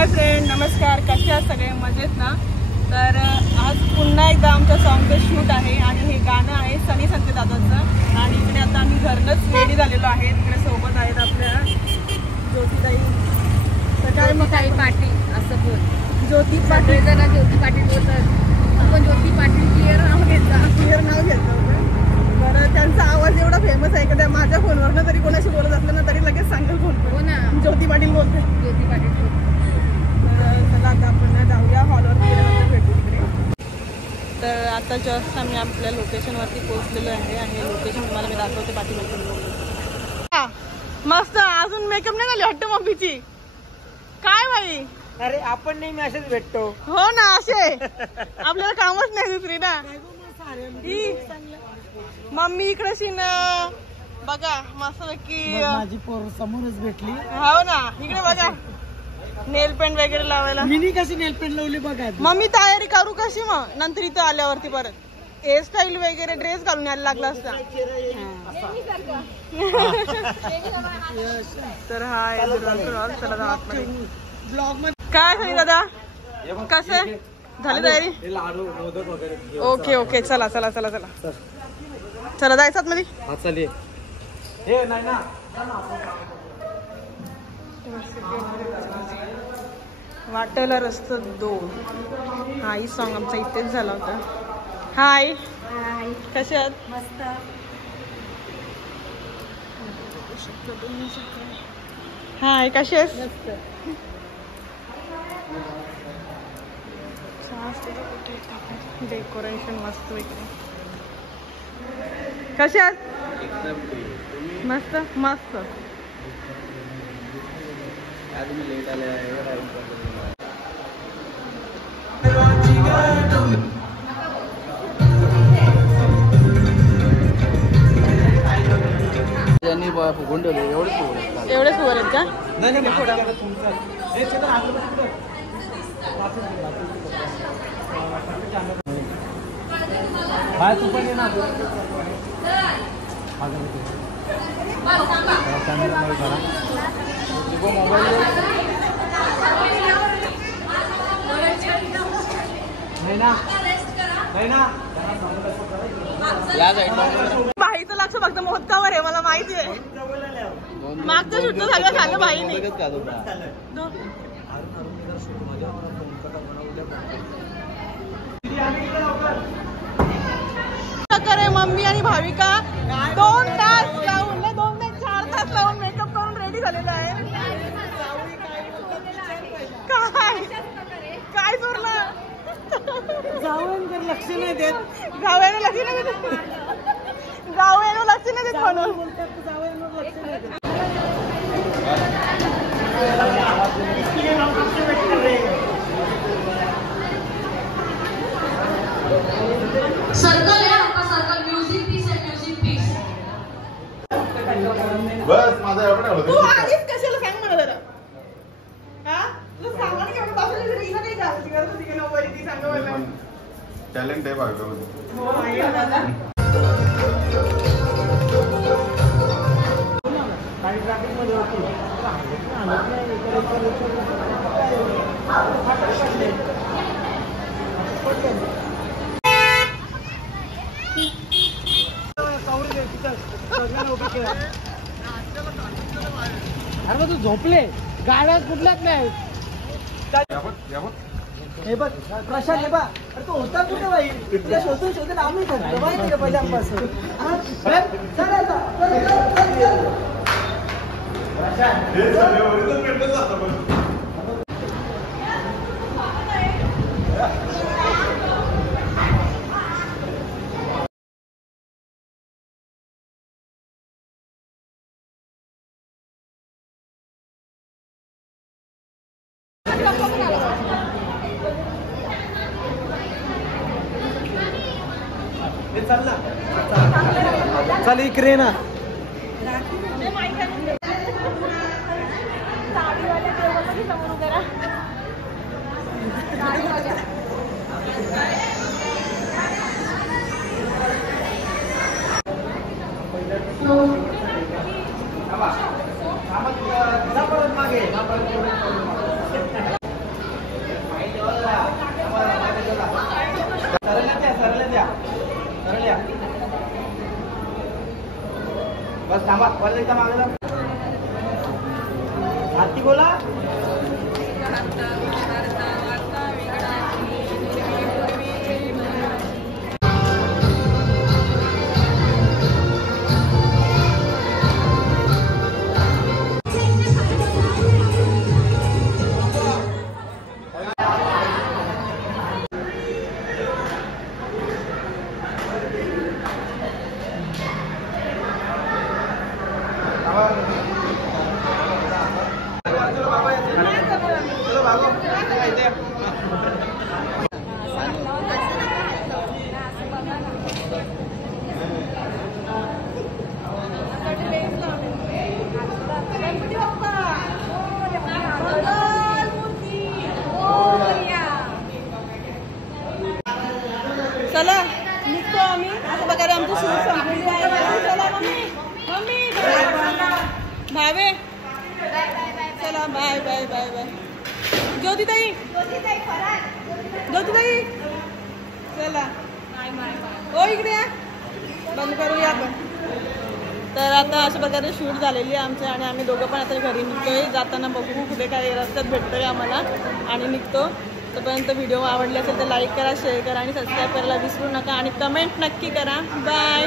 Hi friend, नमस्कार. कसे आहात सगळे? मजेत ना? तर आज पुन्हा एकदा आमच्या सॉंगचं शूट आहे आणि हे गाणं आहे सनी संते दादाचं. आणि इकडे आता आम्ही घरनंच रेडी झालेलो आहे. इकडे सोबत आहेत आपल्या ज्योतिताई. तर काय मग ताई पाटील असं बोल. ज्योती पाटील, सगळेजण ज्योती पाटील बोलतात. आपण ज्योती पाटील क्लिअर नाव घेतलं. बरं, त्यांचा आवाज एवढा फेमस आहे का त्या माझ्या फोनवरनं तरी कोणाशी बोलत असलं ना तरी लगेच सांगेल फोन. हो ना, ज्योती पाटील बोलते. ज्योती पाटील. चला आता आपण जाऊया हॉलवर, भेटू तिकडे. तर आता जस्ट आम्ही आपल्या लोकेशनवरती पोहोचलेलो आहे आणि लोकेशन तुम्हाला मी दाखवते पाठीमागे. मस्त. अजून मेकअप नाही झाली वाटतं मम्मीची. काय बाई, अरे आपण नेहमी असेच भेटतो. हो ना, असे आपल्याला कामच नाही दुसरी ना. मम्मी इकडे बघा मस्त पैकी माझी पोर समोरच भेटली. हो ना, इकडे बघा नेल पेंट वगैरे लावायला. मिनी कशी नेल पेंट लावली बघा. मम्मी तयारी करू कशी मग नंतर इथं आल्यावरती परत हेअरस्टाईल वगैरे ड्रेस घालून यायला लागला असता. तर हा चला ब्लॉग मध्ये काय सांगितलं दादा, कसं झाली तयारी? ओके ओके, चला चला चला चला चला जायचं मध्ये. वाटेला रस्ता 2. हा ही सॉन्ग आमचा इथेच झाला होता. हाय, कसे आहात? मस्त. हाय, कशी आहेस? डेकोरेशन मस्त वगैरे. कसे आहात? मस्त मस्त. एवढेच वर आहेत का? भाईचं लक्ष फक्त मोदकावर आहे, मला माहिती आहे. मागचं शूट सगळं झालं भाईने. करे मम्मी आणि भाविका 2 तास लावून, 2 नाही 4 तास लावून मेकअप करून रेडी झालेला आहे. काय काय चोरलं? जावयांकडे लक्ष नाही देत. जावयानं लक्ष नाही देत. जावयानं लक्ष नाही देत म्हणून. सर्कल है आपका, सर्कल. म्यूजिक पीस है, म्यूजिक पीस. बस माझा एवढा होता. तू आधीच कशाला सांग मला जरा. हा, तुला सांगा ना केवढं बसवलं तरी इथं नाही जास्त गरज होती की नव्वरी ती सांगा मला. टॅलेंट आहे बाळगा. हो आहे ना दादा. काही ट्रॅफिक मध्ये होती. अरे तू झोपले, गाड्या कुठल्याच नाही. हे बघ प्रशांत, हे बघ. अरे तो होता कुठे बाई? तुला शोधून शोधून आम्ही ठरलो माहिती का पहिल्यापासून. चल इकडे ना. थांबा परत एकदा मागे आरती बोला. चला निघतो आम्ही. असं बघा आमची शूट संपलेली आहे. चला मम्मी मम्मी भावे चला बाय बाय बाय बाय. ज्योतिताई ज्योतिताई चला ओ इकडे या. बंद करूया आपण. तर आता अशा प्रकारे शूट झालेली आहे आमचे आणि आम्ही दोघं पण आता घरी निघतोय. जाताना बघू कुठे काय रस्त्यात भेटतोय आम्हाला आणि निघतो. तोपर्यंत व्हिडिओ आवडले असेल तर लाईक करा, शेअर करा आणि सबस्क्राईब करायला विसरू नका आणि कमेंट नक्की करा. बाय.